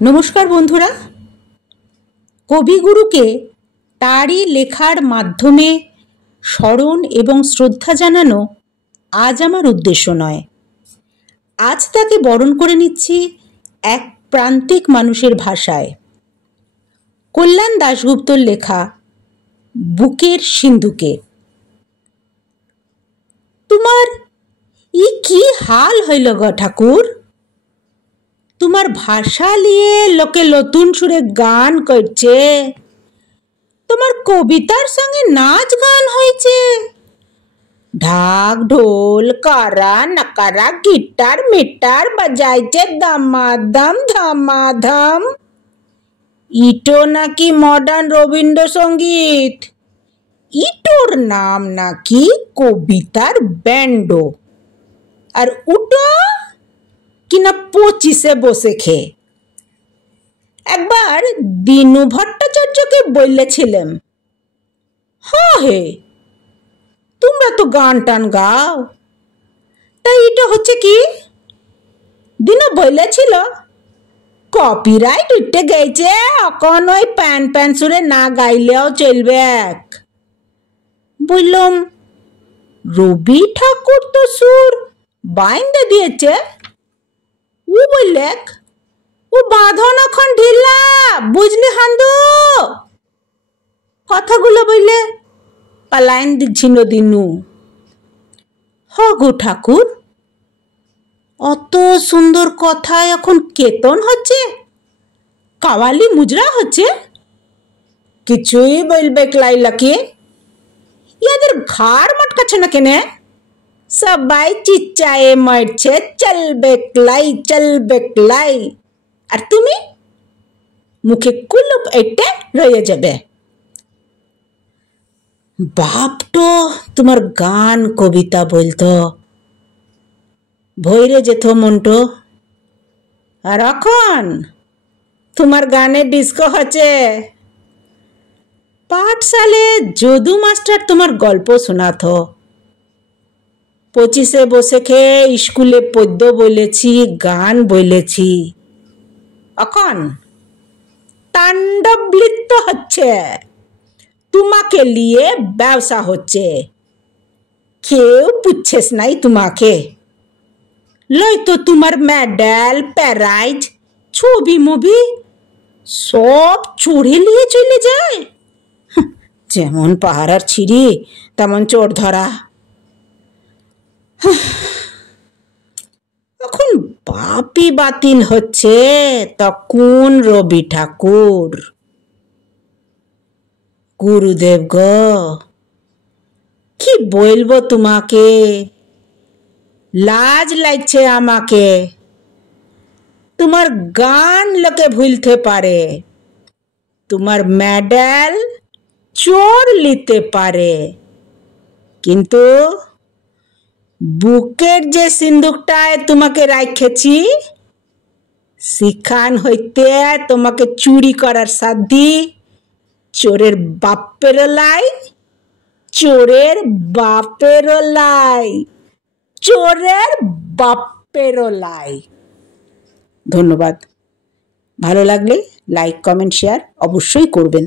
নমস্কার বন্ধুরা, কবিগুরুকে তারই লেখার মাধ্যমে স্মরণ এবং শ্রদ্ধা জানানো আজ আমার উদ্দেশ্য নয়। আজ তাকে বরণ করে নিচ্ছি এক প্রান্তিক মানুষের ভাষায়। কল্যাণ দাশগুপ্তর লেখা বুকের সিন্ধুকে। তোমার কি হাল হইল গো ঠাকুর? তোমার ভাষা নিয়ে লোকে নতুন সুরে গান করছে, তোমার কবিতার সঙ্গে নাচ গান হয়েছে, ঢাক ঢোল কারা নাকারা গিটার মিটার বাজাইছে দামাদাম ধামাধাম। ইটো নাকি মডার্ন রবীন্দ্রসঙ্গীত, ইটোর নাম নাকি কবিতার ব্যান্ড, আর উটো কিনা 25-এ বসে খেয়ে। একবার দিনু ভট্টাচার্যকে বললেছিলাম, হে তোমরা তো গান টান গাও, তাই এটা হচ্ছে কি? দিনু বললেছিল কপিরাইট উঠে গেছে, এখন ওই প্যান প্যান সুরে না গাইলেও চলবে। বললাম, রবি ঠাকুর তো সুর বাইন্দে দিয়েছে। ও বললে, ও বাঁধন এখন ঢিলা, বুঝলি হান্দু? কথাগুলো বললে পালাইন দিচ্ছিল দিনু। গো ঠাকুর, অত সুন্দর কথা এখন কেতন হচ্ছে, কাওয়ালি মুজরা হচ্ছে, কিছুই বলবে ক্লাইলাকে। ইয়াদের ঘাড় মটকাচ্ছে না কেনে? সবাই চিচ্চায়ে মরছে, চলবে ক্লাই। আর তুমি মুখে কুলুপ এটে রয়ে যাবে। বাপ তো তোমার গান কবিতা বলতো, ভৈরে যেত মন্টো। আর এখন তোমার গানে ডিস্কো হচ্ছে। পাঠশালে যদু মাস্টার তোমার গল্প শোনাতো, 25-এ বসে খেয়ে স্কুলে পদ্য বলেছি, গান বলেছি। এখন তাণ্ডব নৃত্য হচ্ছে, তোমাকে নিয়ে ব্যবসা হচ্ছে, কেউ পুচ্ছেস নাই তোমাকে। লয়তো তোমার মেডেল প্যারাইজ ছবি মুভি সব চড়ে নিয়ে চলে যায়। যেমন পাহাড়ার ছিঁড়ি তেমন চোর ধরা। এখন বাপি বাতিল হচ্ছে, তখন রবি ঠাকুর। গুরুদেব গো, কি বলবো তোমাকে, লাজ লাগছে আমাকে। তোমার গান লোকে ভুলতে পারে, তোমার মেডেল চোর নিতে পারে, কিন্তু বুকের যে সিন্ধুকটায় তোমাকে রাখেছি, সেখান হইতে তোমাকে চুরি করার সাধ্যি চোরের বাপেরও লাই, চোরের বাপেরও লাই, চোরের বাপেরও লাই। ধন্যবাদ। ভালো লাগলে লাইক কমেন্ট শেয়ার অবশ্যই করবেন।